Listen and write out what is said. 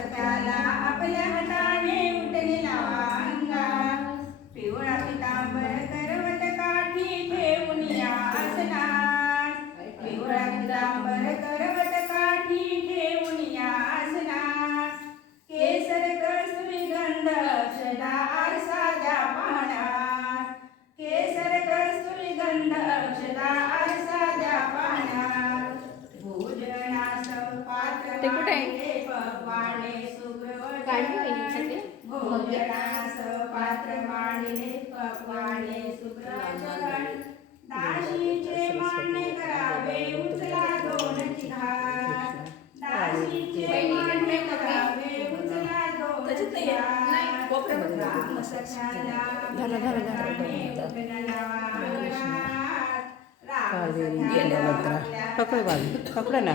स्वतःला आपल्या हाताने उठणे लावा अंगा. पिवळा पितांबर करवत काठी ठेवून या आसनास. पिवळा पितांबर करवत काठी ठेवून या आसनास. केसर कसमी गंध क्षणा आरसा द्या पाहणार केसर कसमी गंध क्षणा आरसा द्या पाहणार भोजनास पात्र ते कुठे वाणे सुग्रवणे भोजनास पात्र वाणिले पकवाणे सुग्रवण दाशीचे माने करावे उचला दोन बाजू पकड ना.